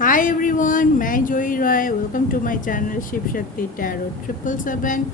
हाय everyone, मैं Joy Roy. Welcome to my channel Shiv Shakti tarot 777।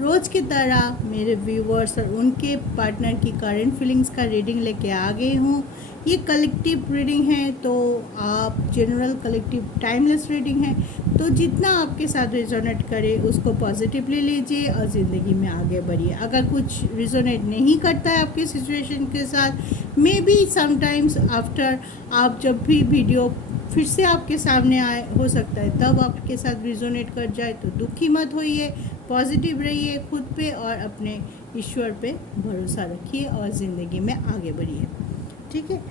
रोज़ की तरह मेरे व्यूवर्स और उनके पार्टनर की करंट फीलिंग्स का रीडिंग लेके आ गई हूँ। ये कलेक्टिव रीडिंग है, तो आप जनरल कलेक्टिव टाइमलेस रीडिंग है, तो जितना आपके साथ रिजोनेट करे उसको पॉजिटिवली लीजिए और ज़िंदगी में आगे बढ़िए। अगर कुछ रिजोनेट नहीं करता है आपकी सिचुएशन के साथ, मे बी समटाइम्स आफ्टर आप जब भी वीडियो फिर से आपके सामने आए, हो सकता है तब आपके साथ रिजोनेट कर जाए, तो दुखी मत होइए, पॉजिटिव रहिए, खुद पे और अपने ईश्वर पे भरोसा रखिए और ज़िंदगी में आगे बढ़िए। ठीक है।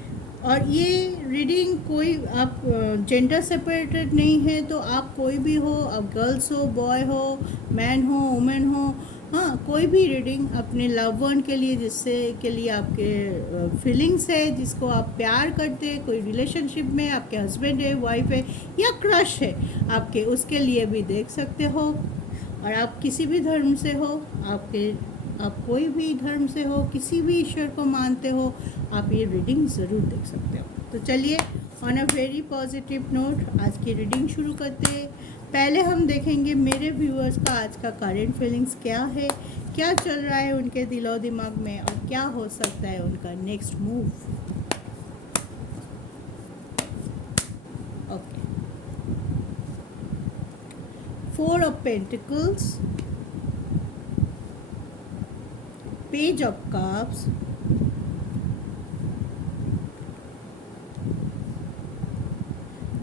और ये रीडिंग कोई आप जेंडर सेपरेटेड नहीं है, तो आप कोई भी हो, आप गर्ल्स हो, बॉय हो, मैन हो, वुमेन हो, हाँ, कोई भी रीडिंग अपने लव वन के लिए, जिससे के लिए आपके फीलिंग्स है, जिसको आप प्यार करते हैं, कोई रिलेशनशिप में आपके हस्बैंड है, वाइफ है या क्रश है आपके, उसके लिए भी देख सकते हो। और आप किसी भी धर्म से हो, आप कोई भी धर्म से हो, किसी भी ईश्वर को मानते हो, आप ये रीडिंग ज़रूर देख सकते हो। तो चलिए, on a very positive note आज की रीडिंग शुरू करते हैं। पहले हम देखेंगे मेरे व्यूअर्स का आज का करंट फीलिंग्स क्या है, क्या चल रहा है उनके दिलो दिमाग में और क्या हो सकता है उनका next move. Okay, 4 of pentacles, page of cups,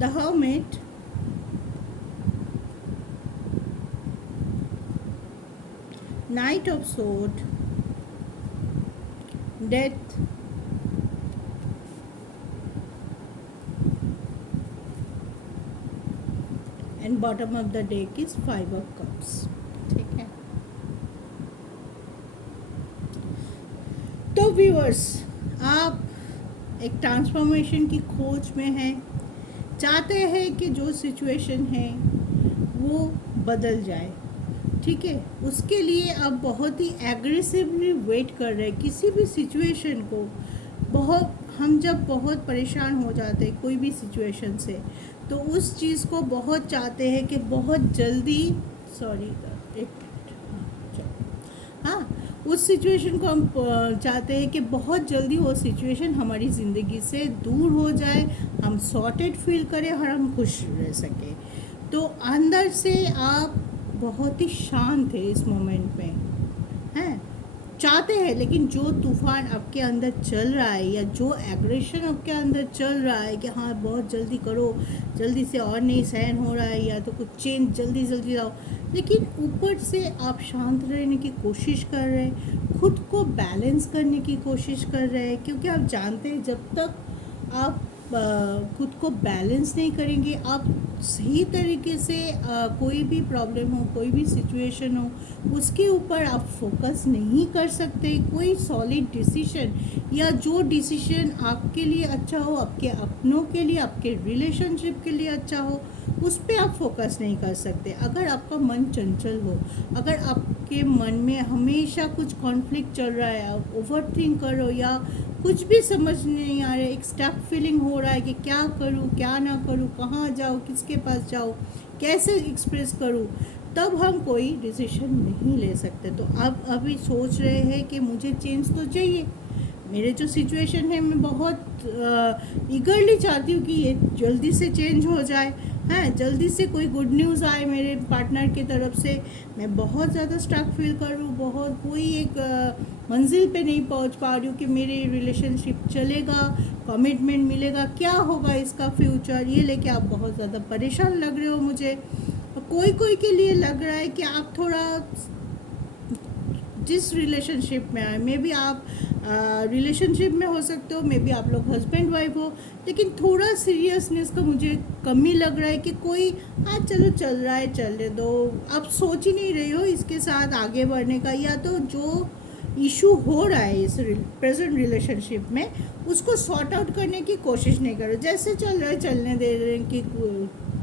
the hermit, Knight of Swords, Death, and bottom of the deck is 5 of Cups। ठीक है। तो व्यूअर्स, आप एक ट्रांसफॉर्मेशन की खोज में हैं, चाहते हैं कि जो सिचुएशन है वो बदल जाए। ठीक है, उसके लिए आप बहुत ही एग्रेसिवली वेट कर रहे हैं किसी भी सिचुएशन को। हम जब बहुत परेशान हो जाते हैं कोई भी सिचुएशन से, तो उस चीज़ को बहुत चाहते हैं कि बहुत जल्दी, सॉरी एक हाँ, उस सिचुएशन को हम चाहते हैं कि बहुत जल्दी वो सिचुएशन हमारी ज़िंदगी से दूर हो जाए, हम सॉर्टेड फील करें और हम खुश रह सकें। तो अंदर से आप बहुत ही शांत है इस मोमेंट में, हैं, चाहते हैं, लेकिन जो तूफान आपके अंदर चल रहा है या जो एग्रेशन आपके अंदर चल रहा है कि हाँ बहुत जल्दी करो, जल्दी से और नहीं सहन हो रहा है, या तो कुछ चेंज जल्दी जल्दी लाओ, लेकिन ऊपर से आप शांत रहने की कोशिश कर रहे हैं, खुद को बैलेंस करने की कोशिश कर रहे हैं, क्योंकि आप जानते हैं जब तक आप खुद को बैलेंस नहीं करेंगे, आप सही तरीके से कोई भी प्रॉब्लम हो, कोई भी सिचुएशन हो, उसके ऊपर आप फोकस नहीं कर सकते। कोई सॉलिड डिसीजन या जो डिसीजन आपके लिए अच्छा हो, आपके अपनों के लिए, आपके रिलेशनशिप के लिए अच्छा हो, उस पर आप फोकस नहीं कर सकते। अगर आपका मन चंचल हो, अगर आपके मन में हमेशा कुछ कॉन्फ्लिक्ट चल रहा है, आप ओवर थिंक करो या कुछ भी समझ नहीं आ रहा है, एक स्टक फीलिंग हो रहा है कि क्या करूं, क्या ना करूं, कहाँ जाऊं, किसके पास जाऊं, कैसे एक्सप्रेस करूं, तब हम कोई डिसीजन नहीं ले सकते। तो आप अभी सोच रहे हैं कि मुझे चेंज तो चाहिए, मेरे जो सिचुएशन है मैं बहुत ईगरली चाहती हूँ कि ये जल्दी से चेंज हो जाए, हैं, जल्दी से कोई गुड न्यूज़ आए मेरे पार्टनर की तरफ से। मैं बहुत ज़्यादा स्ट्रक फील कर रही हूँ, बहुत कोई एक मंजिल पे नहीं पहुँच पा रही हूँ कि मेरी रिलेशनशिप चलेगा, कमिटमेंट मिलेगा, क्या होगा इसका फ्यूचर, ये लेके आप बहुत ज़्यादा परेशान लग रहे हो मुझे। कोई कोई के लिए लग रहा है कि आप थोड़ा जिस रिलेशनशिप में आए, मे बी आप रिलेशनशिप में हो सकते हो, मे बी आप लोग हस्बैंड वाइफ हो, लेकिन थोड़ा सीरियसनेस का मुझे कमी लग रहा है कि कोई हाँ चलो चल रहा है चलने दो, आप सोच ही नहीं रही हो इसके साथ आगे बढ़ने का, या तो जो इशू हो रहा है इस प्रेजेंट रिलेशनशिप में उसको सॉर्ट आउट करने की कोशिश नहीं करो, जैसे चल रहा है चलने दे रहे हैं कि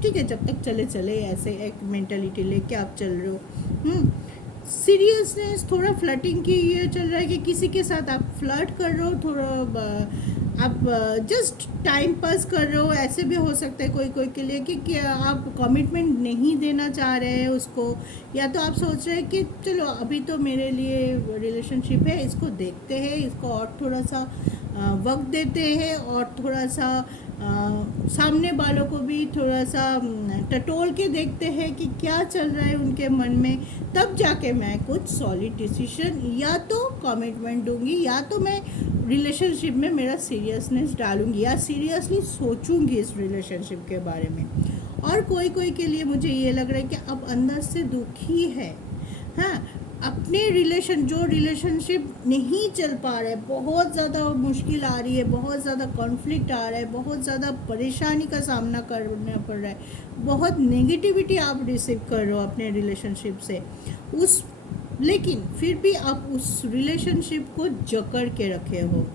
ठीक है जब तक चले चले, ऐसे एक मेंटालिटी लेके आप चल रहे हो। सीरियसनेस, थोड़ा फ्लर्टिंग की ये चल रहा है कि किसी के साथ आप फ्लर्ट कर रहे हो, थोड़ा आप जस्ट टाइम पास कर रहे हो, ऐसे भी हो सकता है कोई कोई के लिए कि आप कमिटमेंट नहीं देना चाह रहे हैं उसको, या तो आप सोच रहे हैं कि चलो अभी तो मेरे लिए रिलेशनशिप है, इसको देखते हैं, इसको और थोड़ा सा वक्त देते हैं, और थोड़ा सा सामने वालों को भी थोड़ा सा टटोल के देखते हैं कि क्या चल रहा है उनके मन में, तब जाके मैं कुछ सॉलिड डिसीजन या तो कमिटमेंट दूंगी, या तो मैं रिलेशनशिप में मेरा सीरियसनेस डालूंगी, या सीरियसली सोचूंगी इस रिलेशनशिप के बारे में। और कोई कोई के लिए मुझे ये लग रहा है कि अब अंदर से दुखी है, हाँ, अपने जो रिलेशनशिप नहीं चल पा रहा है, बहुत ज़्यादा मुश्किल आ रही है, बहुत ज़्यादा कॉन्फ्लिक्ट आ रहा है, बहुत ज़्यादा परेशानी का सामना करना पड़ रहा है, बहुत नेगेटिविटी आप रिसीव कर रहे हो अपने रिलेशनशिप से, लेकिन फिर भी आप उस रिलेशनशिप को जकड़ के रखे हो,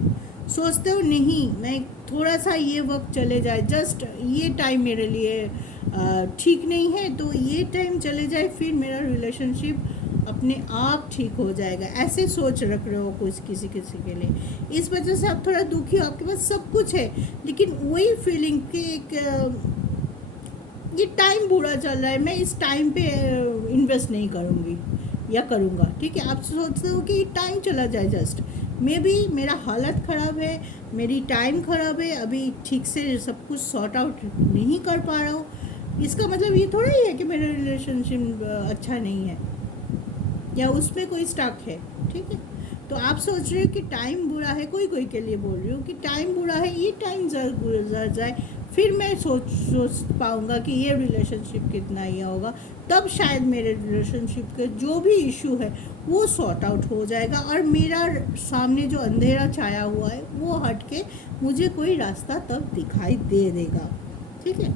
सोचते हो नहीं मैं थोड़ा सा ये वक्त चले जाए, जस्ट ये टाइम मेरे लिए ठीक नहीं है, तो ये टाइम चले जाए, फिर मेरा रिलेशनशिप अपने आप ठीक हो जाएगा, ऐसे सोच रख रहे हो कुछ किसी किसी के लिए। इस वजह से आप थोड़ा दुखी हो, आपके पास सब कुछ है, लेकिन वही फीलिंग कि एक ये टाइम बुरा चल रहा है, मैं इस टाइम पे इन्वेस्ट नहीं करूँगी या करूँगा, ठीक है। आप सोचते हो कि टाइम चला जाए, जस्ट मे बी मेरा हालत ख़राब है, मेरी टाइम ख़राब है, अभी ठीक से सब कुछ सॉर्ट आउट नहीं कर पा रहा हूँ, इसका मतलब ये थोड़ा ही है कि मेरा रिलेशनशिप अच्छा नहीं है या उसमें कोई स्टक है, ठीक है। तो आप सोच रहे हो कि टाइम बुरा है, कोई कोई के लिए बोल रही हूँ कि टाइम बुरा है, ये टाइम गुजर जाए, फिर मैं सोच पाऊँगा कि ये रिलेशनशिप कितना ये होगा, तब शायद मेरे रिलेशनशिप के जो भी इशू है वो सॉर्ट आउट हो जाएगा, और मेरा सामने जो अंधेरा छाया हुआ है वो हट के मुझे कोई रास्ता तब दिखाई दे देगा, ठीक है।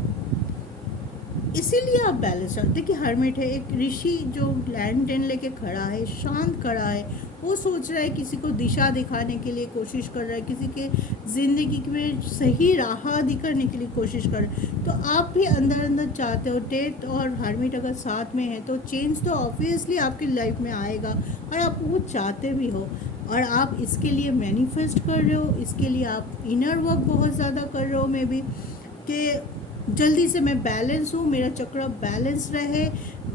इसीलिए आप बैलेंस रखते। देखिए हर्मिट है, एक ऋषि जो लैंड टेन लेके खड़ा है, शांत खड़ा है, वो सोच रहा है, किसी को दिशा दिखाने के लिए कोशिश कर रहा है, किसी के ज़िंदगी में सही राह दिखाने के लिए कोशिश कर रहा है। तो आप भी अंदर अंदर चाहते हो, डेथ और हर्मिट अगर साथ में है तो चेंज तो ऑब्वियसली आपकी लाइफ में आएगा, और आप वो चाहते भी हो, और आप इसके लिए मैनिफेस्ट कर रहे हो, इसके लिए आप इनर वर्क बहुत ज़्यादा कर रहे हो, मे बी कि जल्दी से मैं बैलेंस हूँ, मेरा चक्र बैलेंस रहे,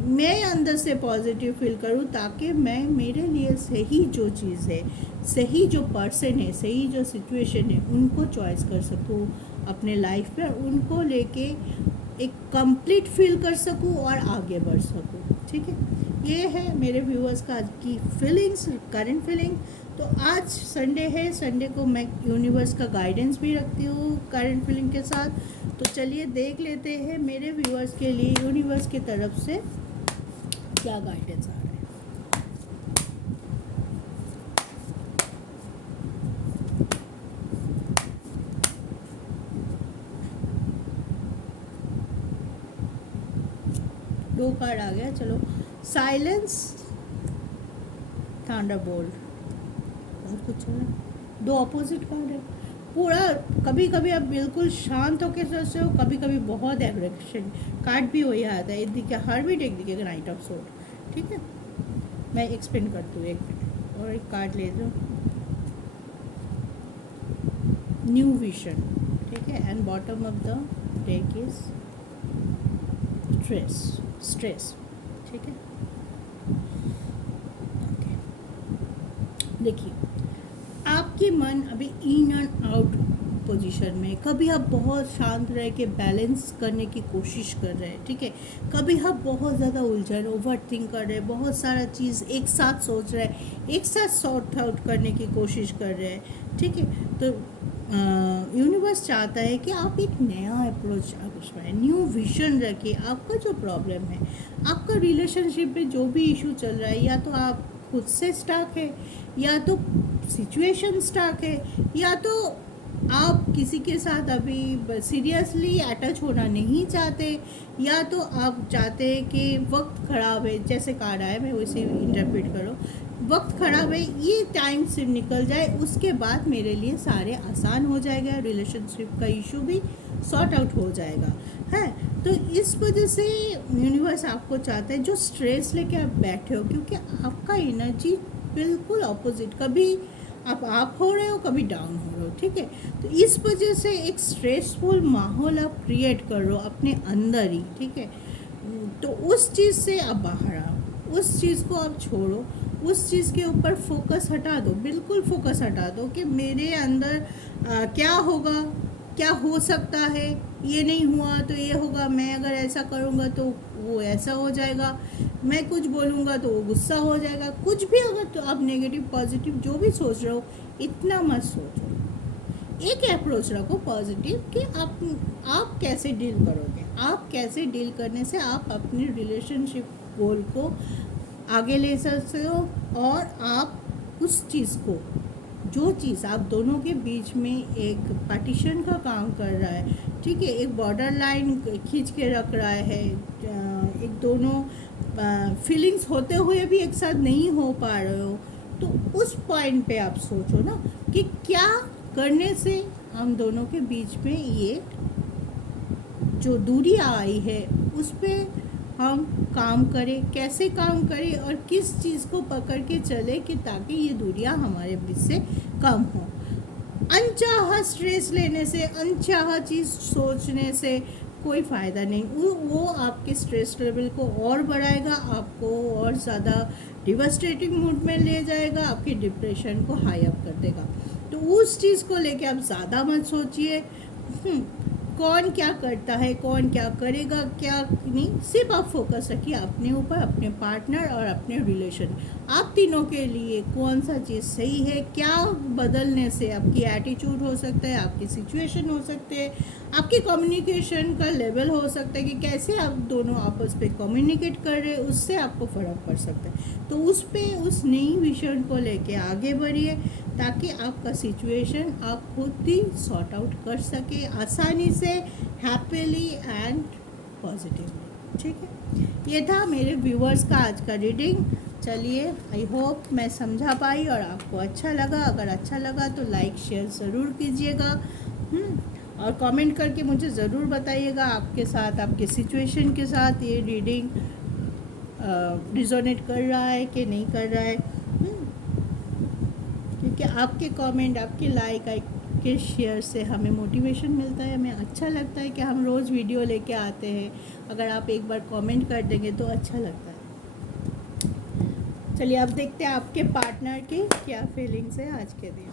मैं अंदर से पॉजिटिव फील करूँ, ताकि मैं मेरे लिए सही जो चीज़ है, सही जो पर्सन है, सही जो सिचुएशन है, उनको चॉइस कर सकूँ अपने लाइफ में, उनको लेके एक कंप्लीट फील कर सकूँ और आगे बढ़ सकूँ, ठीक है। ये है मेरे व्यूअर्स का आज की फीलिंग्स, करंट फीलिंग। तो आज संडे है, संडे को मैं यूनिवर्स का गाइडेंस भी रखती हूँ करंट फीलिंग के साथ। तो चलिए देख लेते हैं मेरे व्यूअर्स के लिए यूनिवर्स की तरफ से क्या गाइडेंस आ रहा है। दो कार्ड आ गया, चलो साइलेंस, थंडरबोल्ट, बहुत कुछ है, दो अपोजिट कार्ड है पूरा। कभी कभी आप बिल्कुल शांत होकर सोचते हो, कभी कभी बहुत एग्रेशन कार्ड भी वही आता है, एक दिखे हर्मिट, एक दिखे नाइट ऑफ सोर्ड, ठीक है। मैं एक्सप्लेन करती हूँ, एक मिनट और एक कार्ड ले दो, न्यू विजन, ठीक है। And bottom of the deck is stress, ठीक है। ओके, देखिए आपकी मन अभी इन एंड आउट पोजीशन में, कभी आप बहुत शांत रह के बैलेंस करने की कोशिश कर रहे हैं, ठीक है। कभी आप बहुत ज़्यादा उलझन, ओवर थिंक कर रहे हैं, बहुत सारा चीज़ एक साथ सोच रहे हैं, एक साथ सॉर्ट आउट करने की कोशिश कर रहे हैं, ठीक है। तो यूनिवर्स चाहता है कि आप एक नया अप्रोच अपनाएं, न्यू विजन रखिए। आपका जो प्रॉब्लम है, आपका रिलेशनशिप में जो भी इशू चल रहा है, या तो आप खुद से स्टक है, या तो सिचुएशन स्टक है, या तो आप किसी के साथ अभी सीरियसली अटैच होना नहीं चाहते, या तो आप चाहते हैं कि वक्त ख़राब है, जैसे कार्ड आया मैं वैसे इंटरप्रेट करो, वक्त खराब है, ये टाइम से निकल जाए, उसके बाद मेरे लिए सारे आसान हो जाएगा, रिलेशनशिप का इशू भी सॉर्ट आउट हो जाएगा है। तो इस वजह से यूनिवर्स आपको चाहता है, जो स्ट्रेस लेके आप बैठे हो, क्योंकि आपका एनर्जी बिल्कुल ऑपोजिट, कभी आप अप हो रहे हो, कभी डाउन हो रहे हो, ठीक है। तो इस वजह से एक स्ट्रेसफुल माहौल आप क्रिएट कर रहे हो अपने अंदर ही, ठीक है। तो उस चीज़ से आप बाहर आओ, उस चीज़ को आप छोड़ो, उस चीज़ के ऊपर फोकस हटा दो, बिल्कुल फोकस हटा दो कि मेरे अंदर क्या होगा, क्या हो सकता है, ये नहीं हुआ तो ये होगा, मैं अगर ऐसा करूँगा तो वो ऐसा हो जाएगा, मैं कुछ बोलूँगा तो वो गुस्सा हो जाएगा, कुछ भी अगर तो आप नेगेटिव पॉजिटिव जो भी सोच रहे हो, इतना मत सोचो। एक अप्रोच रखो पॉजिटिव कि आप कैसे डील करोगे, आप कैसे डील करने से आप अपनी रिलेशनशिप गोल को आगे ले सकते हो, और आप उस चीज़ को, जो चीज़ आप दोनों के बीच में एक पार्टीशन का काम कर रहा है, ठीक है, एक बॉर्डर लाइन खींच के रख रहा है, एक दोनों फीलिंग्स होते हुए भी एक साथ नहीं हो पा रहे हो, तो उस पॉइंट पे आप सोचो ना कि क्या करने से हम दोनों के बीच में ये जो दूरी आई है उस पर हम काम करें, कैसे काम करें, और किस चीज़ को पकड़ के चले कि ताकि ये दूरियां हमारे बीच से कम हो। अनचाहा स्ट्रेस लेने से, अनचाहा चीज़ सोचने से कोई फ़ायदा नहीं, वो आपके स्ट्रेस लेवल को और बढ़ाएगा, आपको और ज़्यादा डिवास्टेटिंग मूड में ले जाएगा, आपके डिप्रेशन को हाई अप कर देगा। तो उस चीज़ को लेके आप ज़्यादा मत सोचिए कौन क्या करता है, कौन क्या करेगा, क्या नहीं, सिर्फ आप फोकस रखिए अपने ऊपर, अपने पार्टनर और अपने रिलेशन, आप तीनों के लिए कौन सा चीज़ सही है, क्या बदलने से आपकी एटीट्यूड हो सकता है, आपकी सिचुएशन हो सकते हैं, आपकी कम्युनिकेशन का लेवल हो सकता है कि कैसे आप दोनों आपस में कम्युनिकेट कर रहे हैं, उससे आपको फ़र्क पड़ सकता है। तो उस पर, उस नई विजन को लेके आगे बढ़िए, ताकि आपका सिचुएशन आप खुद ही सॉर्ट आउट कर सके आसानी से, हैप्पीली एंड पॉजिटिवली, ठीक है। ये था मेरे व्यूअर्स का आज का रीडिंग। चलिए, आई होप मैं समझा पाई और आपको अच्छा लगा। अगर अच्छा लगा तो लाइक शेयर ज़रूर कीजिएगा, और कमेंट करके मुझे ज़रूर बताइएगा आपके साथ, आपके सिचुएशन के साथ ये रीडिंग रिजोनेट कर रहा है कि नहीं कर रहा है, क्योंकि आपके कमेंट, आपके लाइक, आपके शेयर से हमें मोटिवेशन मिलता है, हमें अच्छा लगता है कि हम रोज़ वीडियो लेके आते हैं। अगर आप एक बार कमेंट कर देंगे तो अच्छा लगता है। चलिए, अब देखते हैं आपके पार्टनर की क्या फीलिंग्स है आज के दिन।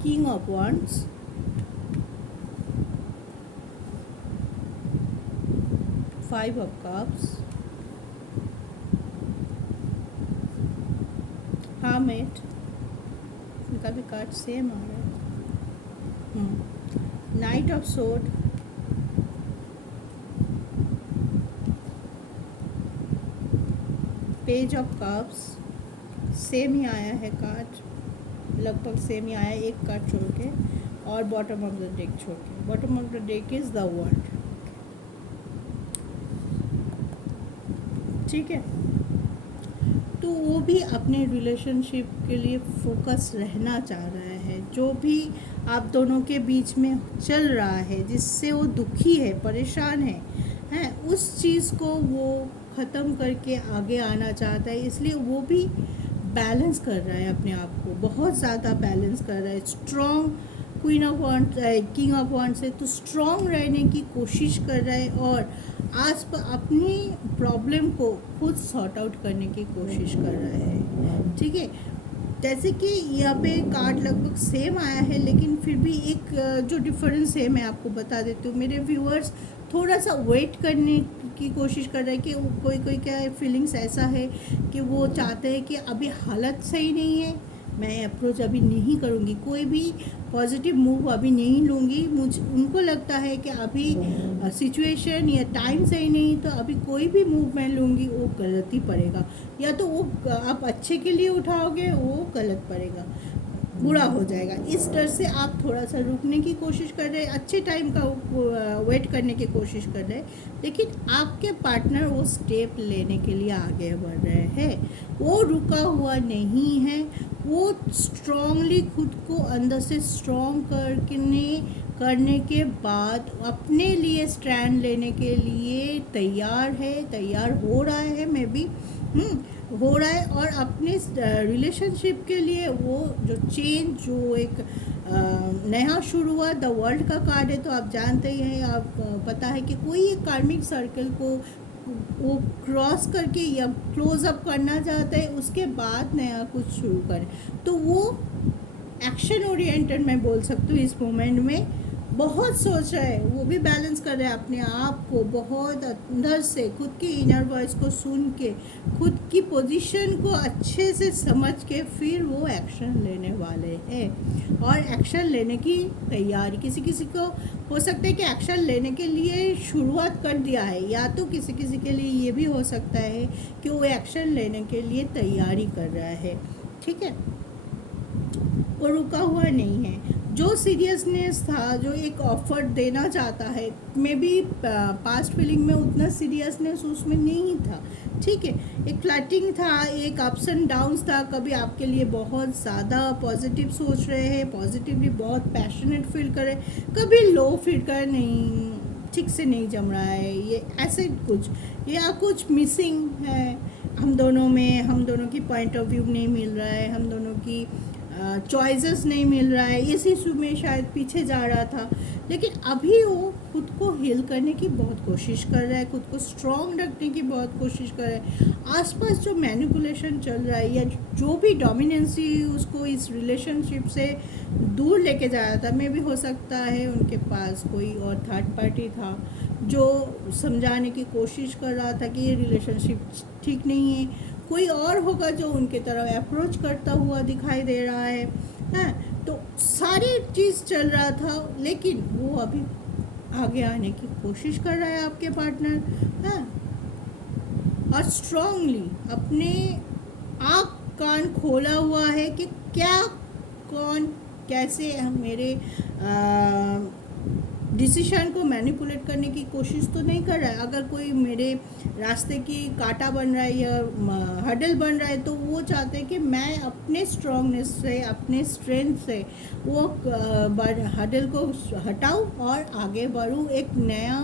King of Wands, Five of Cups, Hermit, इनका भी कार्ड सेम आ रहा है, Knight of Sword, Page of Cups, same ही आया है कार्ड, लगभग सेम ही आया, एक कार्ड छोड़ के, और बॉटम ऑफ द डेक छोड़ के। Bottom of the deck is the world, ठीक है। तो वो भी अपने रिलेशनशिप के लिए फोकस रहना चाह रहा है, जो भी आप दोनों के बीच में चल रहा है, जिससे वो दुखी है, परेशान है, उस चीज़ को वो ख़त्म करके आगे आना चाहता है। इसलिए वो भी बैलेंस कर रहा है अपने आप को, बहुत ज़्यादा बैलेंस कर रहा है। Strong queen of wand, king of wand से तो स्ट्रॉन्ग रहने की कोशिश कर रहा है, और आज पर अपनी प्रॉब्लम को खुद सॉर्ट आउट करने की कोशिश कर रहा है, ठीक है। जैसे कि यहाँ पे कार्ड लगभग सेम आया है, लेकिन फिर भी एक जो डिफरेंस है मैं आपको बता देती हूँ। मेरे व्यूअर्स थोड़ा सा वेट करने की कोशिश कर रहे हैं कि कोई कोई क्या फीलिंग्स ऐसा है कि वो चाहते हैं कि अभी हालत सही नहीं है, मैं अप्रोच अभी नहीं करूँगी, कोई भी पॉजिटिव मूव अभी नहीं लूँगी। मुझ उनको लगता है कि अभी सिचुएशन या टाइम सही नहीं, तो अभी कोई भी मूव मैं लूँगी वो गलत ही पड़ेगा, या तो वो आप अच्छे के लिए उठाओगे वो गलत पड़ेगा, बुरा हो जाएगा। इस डर से आप थोड़ा सा रुकने की कोशिश कर रहे हैं, अच्छे टाइम का वेट करने की कोशिश कर रहे हैं, लेकिन आपके पार्टनर वो स्टेप लेने के लिए आगे बढ़ रहे हैं, वो रुका हुआ नहीं है, वो स्ट्रांगली खुद को अंदर से स्ट्रॉन्ग करने के बाद अपने लिए स्टैंड लेने के लिए तैयार है, तैयार हो रहा है, मे बी हो रहा है। और अपने रिलेशनशिप के लिए वो जो चेंज, जो एक नया शुरू हुआ, द वर्ल्ड का कार्ड है, तो आप जानते ही हैं, आप पता है कि कोई एक कार्मिक सर्कल को वो क्रॉस करके या क्लोज अप करना चाहता है, उसके बाद नया कुछ शुरू करें, तो वो एक्शन ओरिएंटेड मैं बोल सकती हूँ। इस मोमेंट में बहुत सोच रहा है, वो भी बैलेंस कर रहा है अपने आप को, बहुत अंदर से खुद की इनर वॉइस को सुन के, खुद की पोजीशन को अच्छे से समझ के फिर वो एक्शन लेने वाले हैं, और एक्शन लेने की तैयारी। किसी किसी को हो सकता है कि एक्शन लेने के लिए शुरुआत कर दिया है, या तो किसी किसी के लिए ये भी हो सकता है कि वो एक्शन लेने के लिए तैयारी कर रहा है। ठीक है, वो रुका हुआ नहीं है। जो सीरियसनेस था, जो एक ऑफर देना चाहता है, मे बी पास्ट फीलिंग में उतना सीरियसनेस उसमें नहीं था। ठीक है, एक फ्लैटिंग था, एक अप्स एंड डाउन्स था, कभी आपके लिए बहुत ज़्यादा पॉजिटिव सोच रहे हैं, पॉजिटिवली बहुत पैशनेट फील कर रहे हैं, कभी लो फील कर नहीं, ठीक से नहीं जम रहा है, ये ऐसे कुछ या कुछ मिसिंग है हम दोनों में, हम दोनों की पॉइंट ऑफ व्यू नहीं मिल रहा है, हम दोनों की चॉइसेस नहीं मिल रहा है, इस इशू में शायद पीछे जा रहा था, लेकिन अभी वो खुद को हील करने की बहुत कोशिश कर रहा है, खुद को स्ट्रॉन्ग रखने की बहुत कोशिश कर रहा है। आसपास जो मैनिपुलेशन चल रहा है या जो भी डोमिनेंसी उसको इस रिलेशनशिप से दूर लेके जा रहा था, मे भी हो सकता है उनके पास कोई और थर्ड पार्टी था जो समझाने की कोशिश कर रहा था कि ये रिलेशनशिप ठीक नहीं है, कोई और होगा जो उनके तरफ अप्रोच करता हुआ दिखाई दे रहा है। हाँ, तो सारी चीज़ चल रहा था, लेकिन वो अभी आगे आने की कोशिश कर रहा है आपके पार्टनर। हाँ, और स्ट्रांगली अपने आँख कान खोला हुआ है कि क्या, कौन, कैसे मेरे डिसीशन को मैनिपुलेट करने की कोशिश तो नहीं कर रहा है। अगर कोई मेरे रास्ते की कांटा बन रहा है या हडल बन रहा है, तो वो चाहते हैं कि मैं अपने स्ट्रॉन्गनेस से, अपने स्ट्रेंथ से वो हडल को हटाऊं और आगे बढ़ूं, एक नया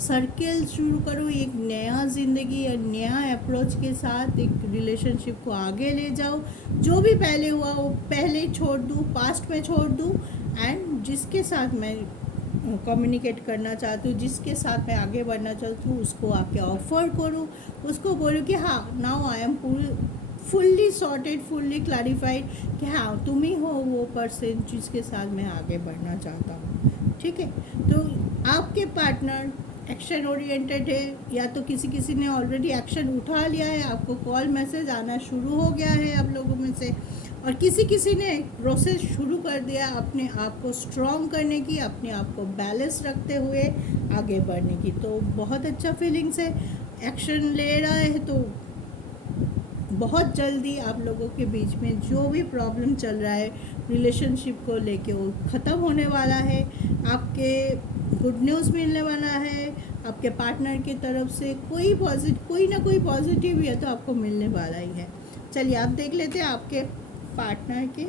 सर्किल शुरू करूं, एक नया ज़िंदगी या नया अप्रोच के साथ एक रिलेशनशिप को आगे ले जाऊं। जो भी पहले हुआ वो पहले छोड़ दूं, पास्ट में छोड़ दूं, एंड जिसके साथ मैं कम्युनिकेट करना चाहती हूँ, जिसके साथ मैं आगे बढ़ना चाहती हूँ, उसको आके ऑफ़र करूँ, उसको बोलूँ कि हाँ, now I am fully sorted, fully clarified कि हाँ, तुम ही हो वो पर्सन जिसके साथ मैं आगे बढ़ना चाहता हूँ। ठीक है, तो आपके पार्टनर एक्शन ओरिएंटेड है, या तो किसी ने ऑलरेडी एक्शन उठा लिया है, आपको कॉल मैसेज आना शुरू हो गया है आप लोगों में से, और किसी ने प्रोसेस शुरू कर दिया अपने आप को स्ट्रॉन्ग करने की, अपने आप को बैलेंस रखते हुए आगे बढ़ने की। तो बहुत अच्छा फीलिंग्स है, एक्शन ले रहा है, तो बहुत जल्दी आप लोगों के बीच में जो भी प्रॉब्लम चल रहा है रिलेशनशिप को लेके वो ख़त्म होने वाला है। आपके गुड न्यूज़ मिलने वाला है, आपके पार्टनर की तरफ से कोई ना कोई पॉजिटिव या तो आपको मिलने वाला ही है। चलिए आप देख लेते हैं आपके पार्टनर के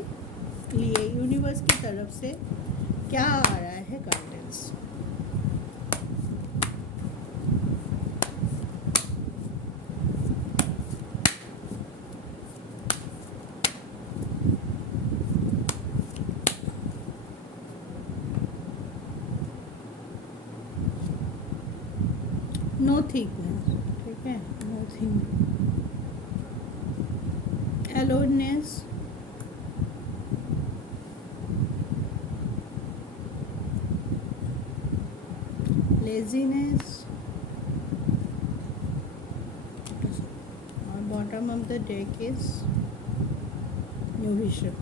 लिए यूनिवर्स की तरफ से क्या आ रहा है गाइडेंस। नो थिकनेस, ठीक है, नो थिंग, एलोननेस, laziness, और bottom of the deck is new vision.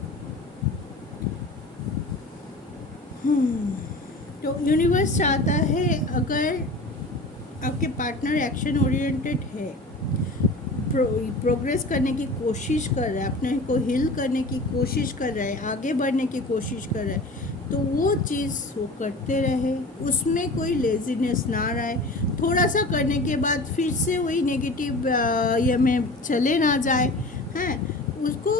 तो यूनिवर्स चाहता है, अगर आपके पार्टनर एक्शन ओरिएंटेड है, प्रोग्रेस करने की कोशिश कर रहा है, अपने को हील करने की कोशिश कर रहा है, आगे बढ़ने की कोशिश कर रहा है, तो वो चीज़ वो करते रहे, उसमें कोई लेजीनेस ना रहे। थोड़ा सा करने के बाद फिर से वही नेगेटिव ये में चले ना जाए, हैं, उसको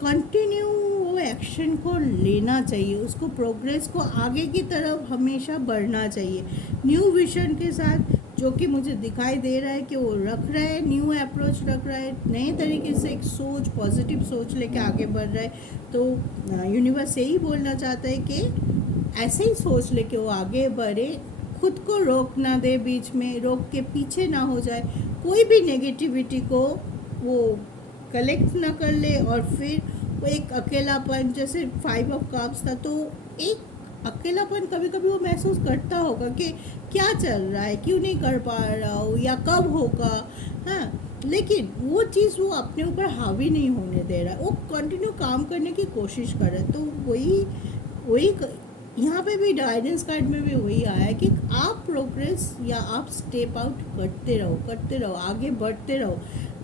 कंटिन्यू वो एक्शन को लेना चाहिए, उसको प्रोग्रेस को आगे की तरफ हमेशा बढ़ना चाहिए। न्यू विजन के साथ जो कि मुझे दिखाई दे रहा है कि वो रख रहा है, न्यू अप्रोच रख रहा है, नए तरीके से एक सोच, पॉजिटिव सोच लेके आगे बढ़ रहा है। तो यूनिवर्स यही बोलना चाहता है कि ऐसे ही सोच लेके वो आगे बढ़े, खुद को रोक ना दे, बीच में रोक के पीछे ना हो जाए, कोई भी नेगेटिविटी को वो कलेक्ट ना कर ले, और फिर वो एक अकेलापन, जैसे 5 ऑफ कप्स था, तो एक अकेलापन कभी कभी वो महसूस करता होगा कि क्या चल रहा है, क्यों नहीं कर पा रहा हूँ, या कब होगा, हाँ, लेकिन वो चीज़ वो अपने ऊपर हावी नहीं होने दे रहा है, वो कंटिन्यू काम करने की कोशिश कर रहा है। तो वही वही यहाँ पे भी गाइडेंस कार्ड में भी वही आया है कि आप प्रोग्रेस या आप स्टेप आउट करते रहो, आगे बढ़ते रहो।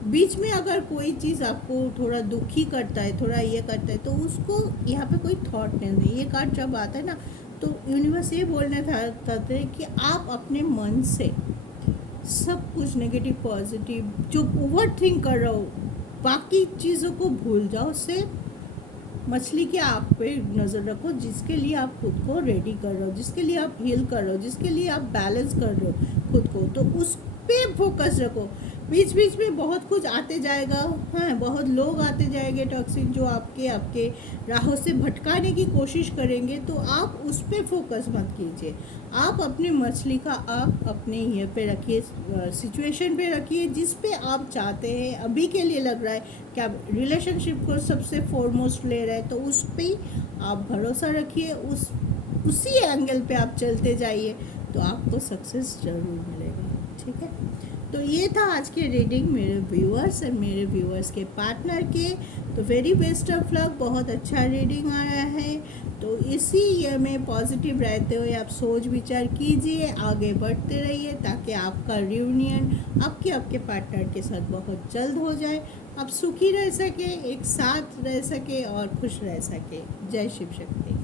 बीच में अगर कोई चीज़ आपको थोड़ा दुखी करता है, थोड़ा ये करता है, तो उसको यहाँ पे कोई थॉट नहीं। ये कार्ड जब आता है ना, तो यूनिवर्स ये बोलना चाहते हैं कि आप अपने मन से सब कुछ नेगेटिव पॉजिटिव जो ओवर थिंक कर रहे हो, बाकी चीज़ों को भूल जाओ, सिर्फ मछली के आप पे नज़र रखो, जिसके लिए आप खुद को रेडी कर रहे हो, जिसके लिए आप हील कर रहे हो, जिसके लिए आप बैलेंस कर रहे हो खुद को, तो उस पे फोकस रखो। बीच बीच में बहुत कुछ आते जाएगा, हाँ, बहुत लोग आते जाएंगे टॉक्सिक, जो आपके राहों से भटकाने की कोशिश करेंगे, तो आप उस पे फोकस मत कीजिए। आप अपनी मछली का आप अपने ये पे रखिए, सिचुएशन पे रखिए जिस पे आप चाहते हैं। अभी के लिए लग रहा है कि आप रिलेशनशिप को सबसे फॉरमोस्ट ले रहे हैं, तो उस पर आप भरोसा रखिए, उसी एंगल पे आप चलते जाइए, तो आपको सक्सेस ज़रूर मिलेगा। ठीक है, तो ये था आज की रीडिंग मेरे व्यूअर्स और मेरे व्यूअर्स के पार्टनर के। तो वेरी बेस्ट ऑफ लक, बहुत अच्छा रीडिंग आ रहा है। तो इसी ये में पॉजिटिव रहते हुए आप सोच विचार कीजिए, आगे बढ़ते रहिए, ताकि आपका रियूनियन आपके पार्टनर के साथ बहुत जल्द हो जाए, आप सुखी रह सके, एक साथ रह सके और खुश रह सके। जय शिव शक्ति।